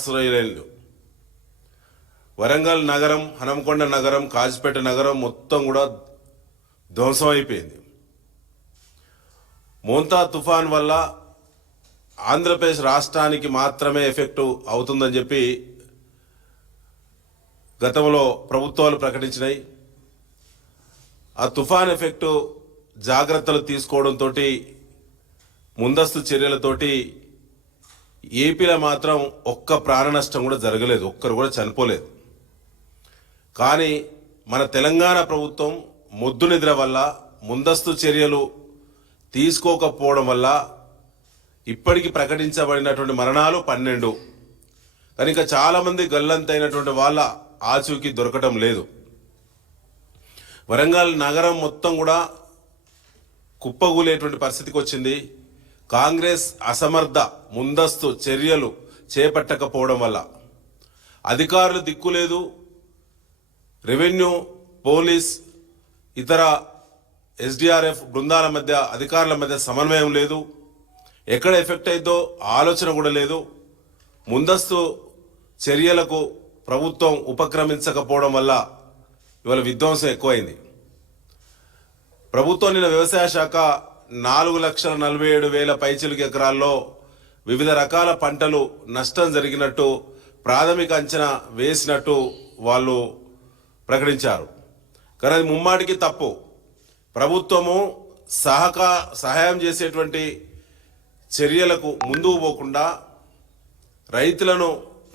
నిరాశ్రయులు. వరంగల్ నగరం, హనంకొండ నగరం, కాజిపేట నగరం మొత్తం కూడా ధ్వంసం అయిపోయింది. మోంతా తుఫాన్ వల్ల ఆంధ్రప్రదేశ్ రాష్ట్రానికి మాత్రమే ఎఫెక్ట్ అవుతుందని చెప్పి గతంలో ప్రభుత్వాలు ప్రకటించినాయి. ఆ తుఫాన్ ఎఫెక్టు జాగ్రత్తలు తీసుకోవడంతో, ముందస్తు చర్యలతోటి ఏపీలో మాత్రం ఒక్క ప్రాణ నష్టం కూడా జరగలేదు, ఒక్కరు కూడా చనిపోలేదు. కానీ మన తెలంగాణ ప్రభుత్వం మొద్దు నిద్ర వల్ల, ముందస్తు చర్యలు తీసుకోకపోవడం వల్ల ఇప్పటికి ప్రకటించబడినటువంటి మరణాలు 12. కానీ ఇంకా చాలామంది గల్లంతైనటువంటి వాళ్ళ ఆచూకీ దొరకటం లేదు. వరంగల్ నగరం మొత్తం కూడా కుప్పగూలేటువంటి పరిస్థితికి వచ్చింది. కాంగ్రెస్ అసమర్థ ముందస్తు చర్యలు చేపట్టకపోవడం వల్ల. అధికారులు దిక్కులేదు, రెవెన్యూ, పోలీస్, ఇతర ఎస్డిఆర్ఎఫ్ బృందాల మధ్య, అధికారుల మధ్య సమన్వయం లేదు. ఎక్కడ ఎఫెక్ట్ అయిందో ఆలోచన కూడా లేదు. ముందస్తు చర్యలకు ప్రభుత్వం ఉపక్రమించకపోవడం వల్ల ఇవాళ విధ్వంసం ఎక్కువైంది. ప్రభుత్వం నిన్న వ్యవసాయ శాఖ 4,47,000 పైచిలుకు ఎకరాల్లో వివిధ రకాల పంటలు నష్టం జరిగినట్టు ప్రాథమిక అంచనా వేసినట్టు వాళ్ళు ప్రకటించారు. కానీ అది ముమ్మాటికి తప్పు. ప్రభుత్వము సహాయం చేసేటువంటి చర్యలకు ముందుకు పోకుండా రైతులను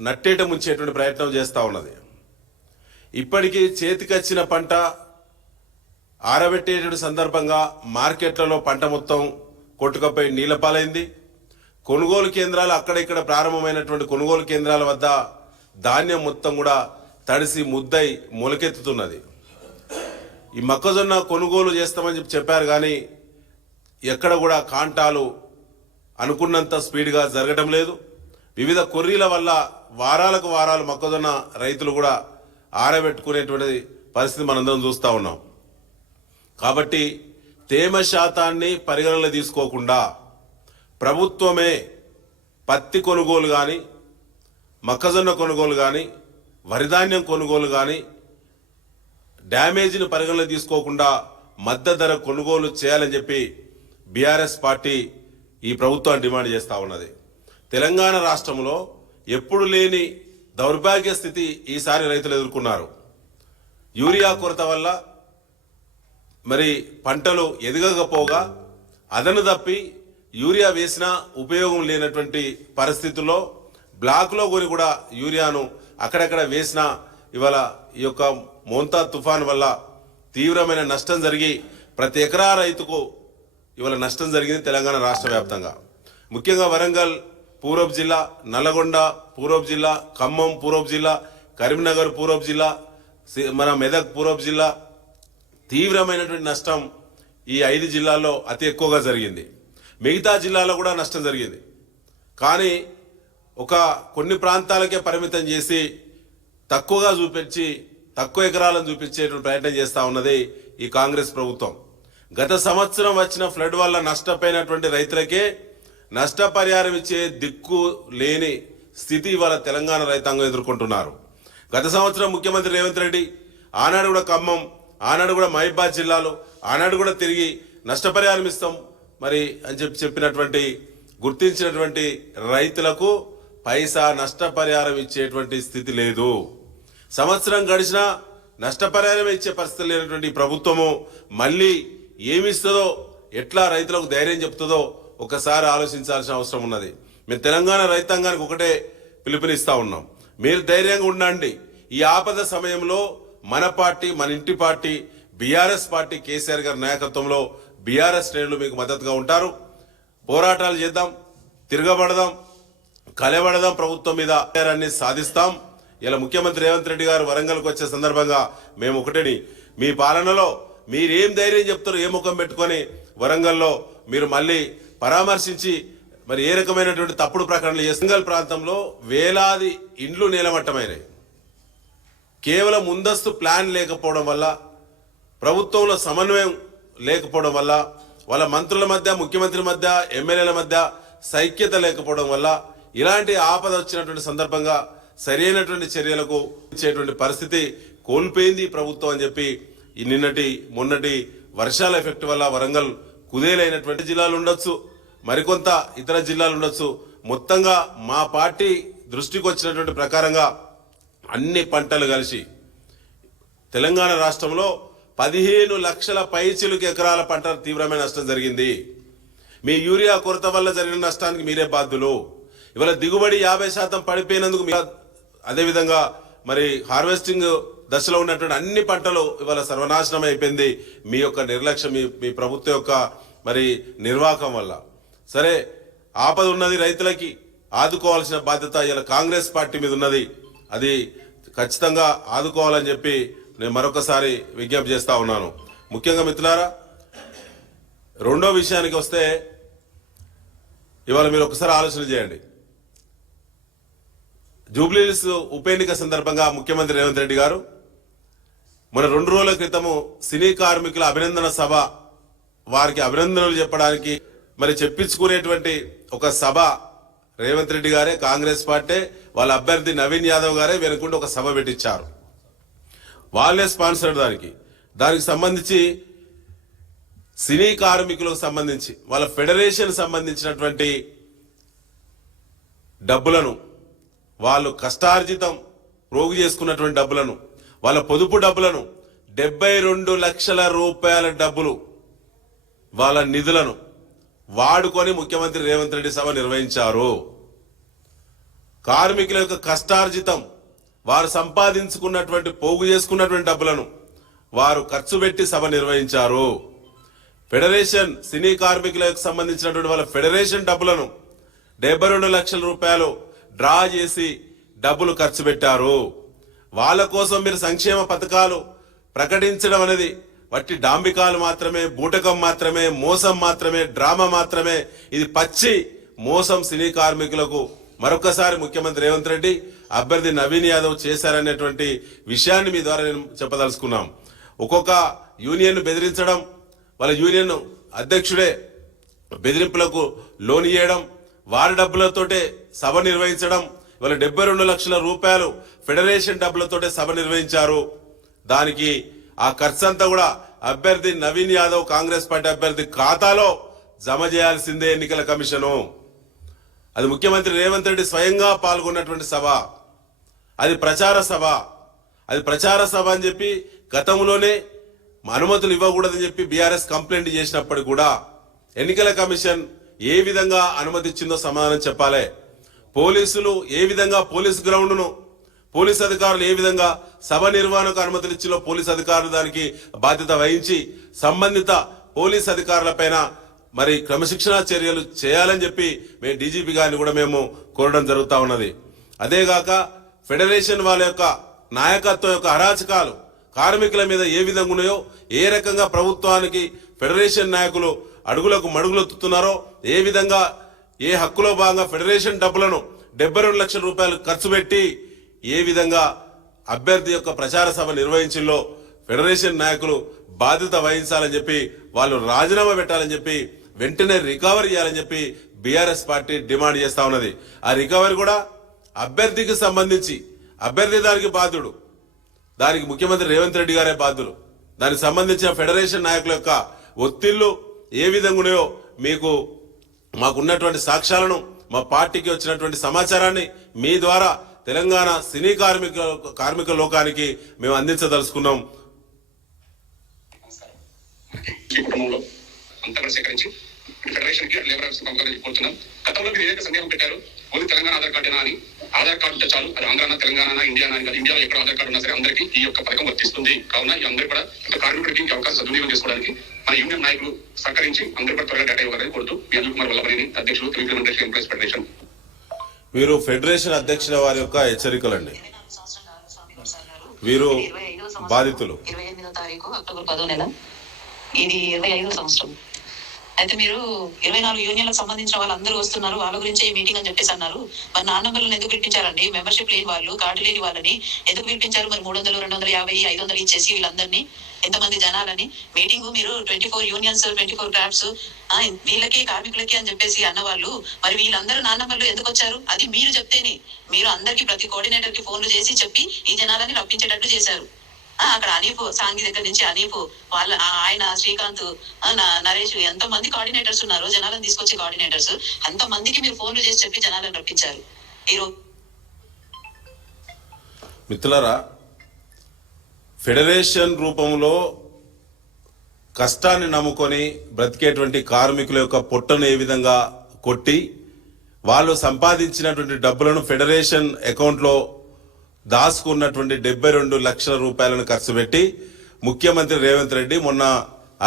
నట్టేట ముంచేటువంటి ప్రయత్నం చేస్తూ ఉన్నది. ఇప్పటికీ చేతికొచ్చిన పంట ఆరబెట్టేటువంటి సందర్భంగా మార్కెట్లలో పంట మొత్తం కొట్టుకపోయి నీలపాలైంది. కొనుగోలు కేంద్రాలు, అక్కడిక్కడ ప్రారంభమైనటువంటి కొనుగోలు కేంద్రాల వద్ద ధాన్యం మొత్తం కూడా తడిసి ముద్దై మొలకెత్తుతున్నది. ఈ మొక్కజొన్న కొనుగోలు చేస్తామని చెప్పారు, కానీ ఎక్కడ కూడా కాంటాలు అనుకున్నంత స్పీడ్గా జరగడం లేదు. వివిధ కొర్రీల వల్ల వారాలకు వారాలు మొక్కజొన్న రైతులు కూడా ఆరబెట్టుకునేటువంటి పరిస్థితి మనందరం చూస్తూ ఉన్నాం. కాబట్టి తేమ శాతాన్ని పరిగణనలో తీసుకోకుండా ప్రభుత్వమే పత్తి కొనుగోలు కానీ, మొక్కజొన్న కొనుగోలు కానీ, వరిధాన్యం కొనుగోలు కానీ డ్యామేజ్ని పరిగణలో తీసుకోకుండా మద్దతు ధర కొనుగోలు చేయాలని చెప్పి బీఆర్ఎస్ పార్టీ ఈ ప్రభుత్వాన్ని డిమాండ్ చేస్తూ ఉన్నది. తెలంగాణ రాష్ట్రంలో ఎప్పుడు లేని దౌర్భాగ్య స్థితి ఈసారి రైతులు ఎదుర్కొన్నారు. యూరియా కొరత వల్ల మరి పంటలు ఎదగకపోగా అదను తప్పి యూరియా వేసినా ఉపయోగం లేనటువంటి పరిస్థితుల్లో బ్లాక్లో కొని కూడా యూరియాను అక్కడక్కడ వేసినా ఇవాళ ఈ యొక్క మోంతా తుఫాన్ వల్ల తీవ్రమైన నష్టం జరిగి ప్రతి ఎకరా రైతుకు ఇవాళ నష్టం జరిగింది తెలంగాణ రాష్ట్ర వ్యాప్తంగా. ముఖ్యంగా వరంగల్ పూర్వపు జిల్లా, నల్లగొండ పూర్వపు జిల్లా, ఖమ్మం పూర్వపు జిల్లా, కరీంనగర్ పూర్వపు జిల్లా, మన మెదక్ పూర్వపు జిల్లా తీవ్రమైనటువంటి నష్టం ఈ 5 జిల్లాల్లో అతి ఎక్కువగా జరిగింది. మిగతా జిల్లాలో కూడా నష్టం జరిగింది. కానీ కొన్ని ప్రాంతాలకే పరిమితం చేసి తక్కువగా చూపించి తక్కువ ఎకరాలను చూపించేటువంటి ప్రయత్నం చేస్తూ ఉన్నది ఈ కాంగ్రెస్ ప్రభుత్వం. గత సంవత్సరం వచ్చిన ఫ్లడ్ వల్ల నష్టపోయినటువంటి రైతులకే నష్టపరిహారం ఇచ్చే దిక్కు లేని స్థితి ఇవాళ తెలంగాణ రైతాంగం ఎదుర్కొంటున్నారు. గత సంవత్సరం ముఖ్యమంత్రి రేవంత్ రెడ్డి ఆనాడు కూడా ఖమ్మం, ఆనాడు కూడా మహబూబాబాద్ జిల్లాలో ఆనాడు కూడా తిరిగి నష్టపరిహారం ఇస్తాం మరి అని చెప్పినటువంటి గుర్తించినటువంటి రైతులకు పైసా నష్టపరిహారం ఇచ్చేటువంటి స్థితి లేదు. సంవత్సరం గడిచినా నష్టపరిహారం ఇచ్చే పరిస్థితి లేనటువంటి ప్రభుత్వము మళ్ళీ ఏమిస్తుందో, ఎట్లా రైతులకు ధైర్యం చెప్తుందో ఒకసారి ఆలోచించాల్సిన అవసరం ఉన్నది. మేము తెలంగాణ రైతాంగానికి ఒకటే పిలుపునిస్తా ఉన్నాం, మీరు ధైర్యంగా ఉండండి. ఈ ఆపద సమయంలో మన పార్టీ, మన ఇంటి పార్టీ బీఆర్ఎస్ పార్టీ, కేసీఆర్ గారి నాయకత్వంలో బీఆర్ఎస్ శ్రేణులు మీకు మద్దతుగా ఉంటారు. పోరాటాలు చేద్దాం, తిరగబడదాం, కలబడదాం, ప్రభుత్వం మీద అధికారాన్ని సాధిస్తాం. ఇలా ముఖ్యమంత్రి రేవంత్ రెడ్డి గారు వరంగల్కి వచ్చే సందర్భంగా మేము ఒకటని, మీ పాలనలో మీరేం ధైర్యం చెప్తారో, ఏ ముఖం పెట్టుకొని వరంగల్లో మీరు మళ్ళీ పరామర్శించి మరి ఏ రకమైనటువంటి తప్పుడు ప్రకటనలు వరంగల్ ప్రాంతంలో వేలాది ఇండ్లు నేలమట్టమైనాయి. కేవలం ముందస్తు ప్లాన్ లేకపోవడం వల్ల, ప్రభుత్వంలో సమన్వయం లేకపోవడం వల్ల, వాళ్ళ మంత్రుల మధ్య, ముఖ్యమంత్రి మధ్య, ఎమ్మెల్యేల మధ్య సైక్యత లేకపోవడం వల్ల ఇలాంటి ఆపద వచ్చినటువంటి సందర్భంగా సరైనటువంటి చర్యలకు ఇచ్చేటువంటి పరిస్థితి కోల్పోయింది ఈ ప్రభుత్వం అని చెప్పి ఈ మొన్నటి వర్షాల ఎఫెక్ట్ వల్ల వరంగల్ కుదేలైనటువంటి జిల్లాలు ఉండొచ్చు, మరికొంత ఇతర జిల్లాలు ఉండొచ్చు. మొత్తంగా మా పార్టీ దృష్టికి వచ్చినటువంటి ప్రకారంగా అన్ని పంటలు కలిసి తెలంగాణ రాష్ట్రంలో 15 లక్షల పైచిలుకు ఎకరాల పంట తీవ్రమైన నష్టం జరిగింది. మీ యూరియా కొరత వల్ల జరిగిన నష్టానికి మీరే బాధ్యులు. ఇవాళ దిగుబడి 50% పడిపోయినందుకు అదేవిధంగా మరి హార్వెస్టింగ్ దశలో ఉన్నటువంటి అన్ని పంటలు ఇవాళ సర్వనాశనం అయిపోయింది మీ యొక్క నిర్లక్ష్యం, మీ ప్రభుత్వం యొక్క మరి నిర్వాహకం వల్ల. సరే, ఆపద ఉన్నది, రైతులకి ఆదుకోవాల్సిన బాధ్యత ఇలా కాంగ్రెస్ పార్టీ మీద ఉన్నది. అది ఖచ్చితంగా ఆదుకోవాలని చెప్పి నేను మరొకసారి విజ్ఞప్తి చేస్తా ఉన్నాను. ముఖ్యంగా మిత్రులారా, రెండో విషయానికి వస్తే ఇవాళ మీరు ఒకసారి ఆలోచన చేయండి. జూబ్లీహిల్స్ ఉప ఎన్నిక సందర్భంగా ముఖ్యమంత్రి రేవంత్ రెడ్డి గారు మన 2 రోజుల క్రితము సినీ కార్మికుల అభినందన సభ, వారికి అభినందనలు చెప్పడానికి మరి చెప్పించుకునేటువంటి ఒక సభ రేవంత్ రెడ్డి గారే, కాంగ్రెస్ పార్టీ వాళ్ళ అభ్యర్థి నవీన్ యాదవ్ గారే వెనుకుంటూ ఒక సభ పెట్టించారు. వాళ్ళే స్పాన్సర్. దానికి సంబంధించి సినీ కార్మికులకు సంబంధించి వాళ్ళ ఫెడరేషన్ సంబంధించినటువంటి డబ్బులను, వాళ్ళు కష్టార్జితం రోగు చేసుకున్నటువంటి డబ్బులను, వాళ్ళ పొదుపు డబ్బులను 72 లక్షల రూపాయల డబ్బులు, వాళ్ళ నిధులను వాడుకొని ముఖ్యమంత్రి రేవంత్ రెడ్డి సభ నిర్వహించారు. కార్మికుల యొక్క కష్టార్జితం, వారు సంపాదించుకున్నటువంటి పోగు చేసుకున్నటువంటి డబ్బులను వారు ఖర్చు పెట్టి సభ నిర్వహించారు. ఫెడరేషన్ సినీ కార్మికులకు సంబంధించినటువంటి వాళ్ళ ఫెడరేషన్ డబ్బులను 72 లక్షల రూపాయలు డ్రా చేసి డబ్బులు ఖర్చు పెట్టారు. వాళ్ళ కోసం మీరు సంక్షేమ పథకాలు ప్రకటించడం అనేది వట్టి డాంబికాలు మాత్రమే, బూటకం మాత్రమే, మోసం మాత్రమే, డ్రామా మాత్రమే. ఇది పచ్చి మోసం సినీ కార్మికులకు మరొకసారి ముఖ్యమంత్రి రేవంత్ రెడ్డి అభ్యర్థి నవీన్ యాదవ్ చేశారనేటువంటి విషయాన్ని మీ ద్వారా నేను చెప్పదలుచుకున్నాం. ఒక్కొక్క యూనియన్ బెదిరించడం, వాళ్ళ యూనియన్ అధ్యక్షుడే బెదిరింపులకు లోన్ ఇయ్యడం, వారి డబ్బులతోటే సభ నిర్వహించడం. వాళ్ళ 72 లక్షల రూపాయలు ఫెడరేషన్ డబ్బులతోటే సభ నిర్వహించారు. దానికి ఆ ఖర్చంతా కూడా అభ్యర్థి నవీన్ యాదవ్ కాంగ్రెస్ పార్టీ అభ్యర్థి ఖాతాలో జమ చేయాల్సిందే ఎన్నికల కమిషను. అది ముఖ్యమంత్రి రేవంత్ రెడ్డి స్వయంగా పాల్గొన్నటువంటి సభ, అది ప్రచార సభ. అది ప్రచార సభ అని చెప్పి గతంలోనే అనుమతులు ఇవ్వకూడదని చెప్పి బీఆర్ఎస్ కంప్లైంట్ చేసినప్పటికీ కూడా ఎన్నికల కమిషన్ ఏ విధంగా అనుమతి ఇచ్చిందో సమాధానం చెప్పాలి. పోలీసులు ఏ విధంగా పోలీస్ గ్రౌండ్ను, పోలీస్ అధికారులు ఏ విధంగా సభ నిర్వహణకు అనుమతులు ఇచ్చిలో పోలీస్ అధికారులు దానికి బాధ్యత వహించి సంబంధిత పోలీస్ అధికారులపైన మరి క్రమశిక్షణా చర్యలు చేయాలని చెప్పి మేము డీజీపీ గారిని కూడా మేము కోరడం జరుగుతూ ఉన్నది. అదేగాక ఫెడరేషన్ వాళ్ళ యొక్క నాయకత్వం యొక్క అరాచకాలు కార్మికుల మీద ఏ విధంగా ఉన్నాయో, ఏ రకంగా ప్రభుత్వానికి ఫెడరేషన్ నాయకులు అడుగులకు మడుగులొత్తుతున్నారో, ఏ విధంగా ఏ హక్కులో భాగంగా ఫెడరేషన్ డబ్బులను 72 లక్షల రూపాయలు ఖర్చు పెట్టి ఏ విధంగా అభ్యర్థి యొక్క ప్రచార సభ నిర్వహించిందో ఫెడరేషన్ నాయకులు బాధ్యత వహించాలని చెప్పి, వాళ్ళు రాజీనామా పెట్టాలని చెప్పి, వెంటనే రికవరీ చేయాలని చెప్పి బీఆర్ఎస్ పార్టీ డిమాండ్ చేస్తా ఉన్నది. ఆ రికవరీ కూడా అభ్యర్థికి సంబంధించి, అభ్యర్థి దానికి బాధ్యుడు, దానికి ముఖ్యమంత్రి రేవంత్ రెడ్డి గారే బాధ్యులు. దానికి సంబంధించిన ఫెడరేషన్ నాయకుల యొక్క ఒత్తిళ్లు ఏ విధంగా ఉన్నాయో మాకున్నటువంటి సాక్ష్యాలను, మా పార్టీకి వచ్చినటువంటి సమాచారాన్ని మీ ద్వారా తెలంగాణ సినీ కార్మిక లోకానికి మేము అందించదలుచుకున్నాం. సేకరించి ఫెడరేషన్ కి లేబర్ కోరుతున్నాం. గతంలో మీరు ఏదైతే సందేహం పెట్టారు, ఓన్లీ తెలంగాణ ఆధార్ కార్డేనా అని, ఆధార్ కార్డు ఉంటే చాలు, అది ఆంధ్రానా తెలంగాణ ఇండియానా అని, ఇండియాలో ఎక్కడ ఆధార్ కార్డు ఉన్నా సరే అందరికీ ఈ యొక్క పథకం వర్తిస్తుంది. కావున ఈ అందరూ కూడా కార్మికుడికి అవకాశం సద్వినియోగం చేసుకోవడానికి మన యూనియన్ నాయకులు సహకరించి అందరూ కూడా త్వరగా డేటా ఇవ్వాలని కోరుతూ అనిల్ కుమార్ వల్లభనేని అధ్యక్షులు తెలుగు ఎంప్లాయీస్ ఫెడరేషన్. వీరు ఫెడరేషన్ అధ్యక్షుల వారి యొక్క హెచ్చరికలండి. వీరు బాధితులు. 28వ తారీఖు అక్టోబర్ 10వ నెల, ఇది 25వ సంవత్సరం. అయితే మీరు 24 యూనియన్లకు సంబంధించిన వాళ్ళందరూ వస్తున్నారు, వాళ్ళ గురించి ఈ మీటింగ్ అని చెప్పేసి అన్నారు. మరి నా నంబర్లను ఎందుకు పిలిపించారండి? మెంబర్షిప్ లేని వాళ్ళు, కార్డు లేని వాళ్ళని ఎందుకు పిలిపించారు? మరి 300, 250, 500 ఇచ్చేసి వీళ్ళందరినీ ఎంతమంది జనాలని మీటింగ్ మీరు 24 యూనియన్స్, 24 క్రాఫ్ట్స్ వీళ్ళకి కార్మికులకి అని చెప్పేసి అన్నవాళ్ళు, మరి వీళ్ళందరూ నా నంబర్లు ఎందుకు వచ్చారు? అది మీరు చెప్తేనే. మీరు అందరికి ప్రతి కోఆర్డినేటర్ కి ఫోన్లు చేసి చెప్పి ఈ జనాలని రప్పించేటట్టు చేశారు. అక్కడ అనీఫ్ సాంగి దగ్గర నుంచి అనీఫ్ వాళ్ళ ఆయన శ్రీకాంత్, నరేష్, ఎంత మంది కోఆర్డినేటర్స్ ఉన్నారు, జనాలను తీసుకొచ్చే కోఆర్డినేటర్స్, అంత మందికి మీరు ఫోన్లు చేసి చెప్పి జనాలను రప్పించారు. ఈరోజు మిత్రులారా, ఫెడరేషన్ రూపంలో కష్టాన్ని నమ్ముకొని బ్రతికేటువంటి కార్మికుల యొక్క పొట్టను ఏ విధంగా కొట్టి వాళ్ళు సంపాదించినటువంటి డబ్బులను ఫెడరేషన్ అకౌంట్లో దాచుకున్నటువంటి 72 లక్షల రూపాయలను ఖర్చు పెట్టి ముఖ్యమంత్రి రేవంత్ రెడ్డి మొన్న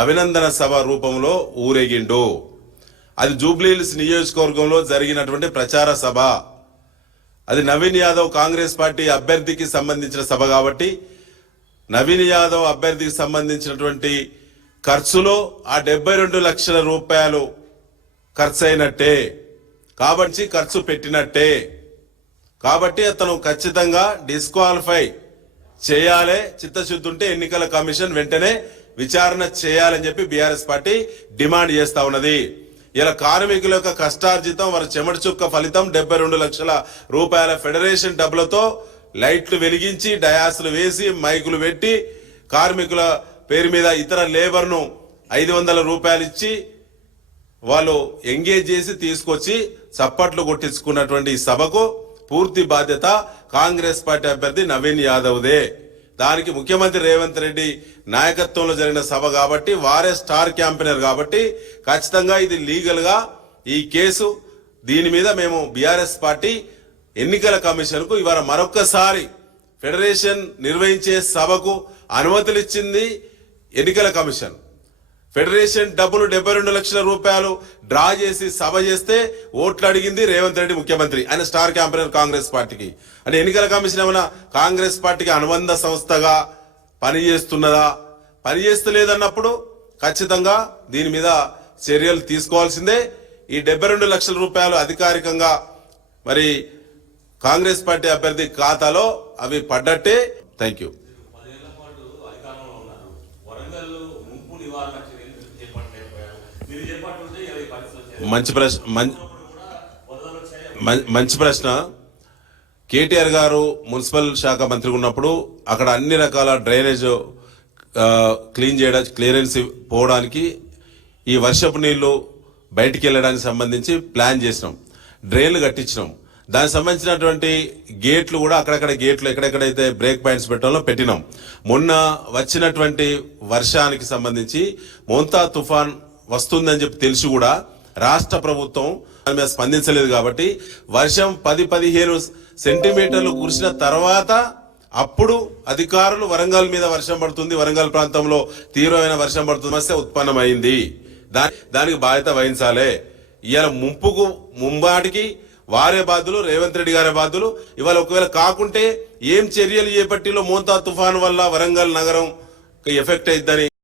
అభినందన సభ రూపంలో ఊరేగిండు. అది జూబ్లీహిల్స్ నియోజకవర్గంలో జరిగినటువంటి ప్రచార సభ. అది నవీన్ యాదవ్ కాంగ్రెస్ పార్టీ అభ్యర్థికి సంబంధించిన సభ కాబట్టి నవీన్ యాదవ్ అభ్యర్థికి సంబంధించినటువంటి ఖర్చులో ఆ 72 లక్షల రూపాయలు ఖర్చు అయినట్టే, కాబట్టి ఖర్చు పెట్టినట్టే. కాబట్టి అతను ఖచ్చితంగా డిస్క్వాలిఫై చేయాలి. చిత్తశుద్ధి ఉంటే ఎన్నికల కమిషన్ వెంటనే విచారణ చేయాలని చెప్పి బీఆర్ఎస్ పార్టీ డిమాండ్ చేస్తా ఉన్నది. ఇలా కార్మికుల యొక్క కష్టార్జితం, వారి చెమటి చుక్క ఫలితం 72 లక్షల రూపాయల ఫెడరేషన్ డబ్బులతో లైట్లు వెలిగించి, డయాస్లు వేసి, మైకులు పెట్టి, కార్మికుల పేరు మీద ఇతర లేబర్ ను 500 రూపాయలు ఇచ్చి వాళ్ళు ఎంగేజ్ చేసి తీసుకొచ్చి చప్పట్లు కొట్టించుకున్నటువంటి ఈ సభకు పూర్తి బాధ్యత కాంగ్రెస్ పార్టీ అభ్యర్థి నవీన్ యాదవ్దే. దానికి ముఖ్యమంత్రి రేవంత్ రెడ్డి నాయకత్వంలో జరిగిన సభ కాబట్టి, వారే స్టార్ క్యాంపెయినర్ కాబట్టి ఖచ్చితంగా ఇది లీగల్ గా ఈ కేసు, దీని మీద మేము బీఆర్ఎస్ పార్టీ ఎన్నికల కమిషన్ కు ఇవాళ మరొక్కసారి ఫెడరేషన్ నిర్వహించే సభకు అనుమతులు ఇచ్చింది ఎన్నికల కమిషన్. ఫెడరేషన్ డబ్బులు 72 లక్షల రూపాయలు డ్రా చేసి సభ చేస్తే ఓట్లు అడిగింది రేవంత్ రెడ్డి ముఖ్యమంత్రి, ఆయన స్టార్ క్యాంపెయినర్ కాంగ్రెస్ పార్టీకి. అంటే ఎన్నికల కమిషన్ ఏమైనా కాంగ్రెస్ పార్టీకి అనుబంధ సంస్థగా పనిచేస్తున్నదా? పనిచేస్తలేదన్నప్పుడు ఖచ్చితంగా దీని మీద చర్యలు తీసుకోవాల్సిందే. ఈ 72 లక్షల రూపాయలు అధికారికంగా మరి కాంగ్రెస్ పార్టీ అభ్యర్థి ఖాతాలో అవి పడ్డట్టే. Thank you. మంచి ప్రశ్న. కేటీఆర్ గారు మున్సిపల్ శాఖ మంత్రి ఉన్నప్పుడు అక్కడ అన్ని రకాల డ్రైనేజ్ క్లీన్ చేయడం, క్లియరెన్స్ పోవడానికి ఈ వర్షపు నీళ్లు బయటికి వెళ్ళడానికి సంబంధించి ప్లాన్ చేసినాం, డ్రైన్లు కట్టించినాం. దానికి సంబంధించినటువంటి గేట్లు కూడా అక్కడక్కడ గేట్లు ఎక్కడెక్కడైతే బ్రేక్ పాయింట్స్ పెట్టాలో పెట్టినాం. మొన్న వచ్చినటువంటి వర్షానికి సంబంధించి మోంతా తుఫాన్ వస్తుందని చెప్పి తెలిసి కూడా రాష్ట్ర ప్రభుత్వం దాని మీద స్పందించలేదు. కాబట్టి వర్షం 10-15 సెంటీమీటర్లు కురిసిన తర్వాత అప్పుడు అధికారులు వరంగల్ మీద వర్షం పడుతుంది, వరంగల్ ప్రాంతంలో తీవ్రమైన వర్షం పడుతుంది, సమస్య ఉత్పన్నమైంది, దానికి బాధ్యత వహించాలి. ఇవాళ ముంబాటికి వారే బాధ్యులు, రేవంత్ రెడ్డి గారే బాధ్యులు. ఇవాళ ఒకవేళ కాకుంటే ఏం చర్యలు చేపట్టిలో మోంతా తుఫాను వల్ల వరంగల్ నగరం ఎఫెక్ట్ అయిద్దని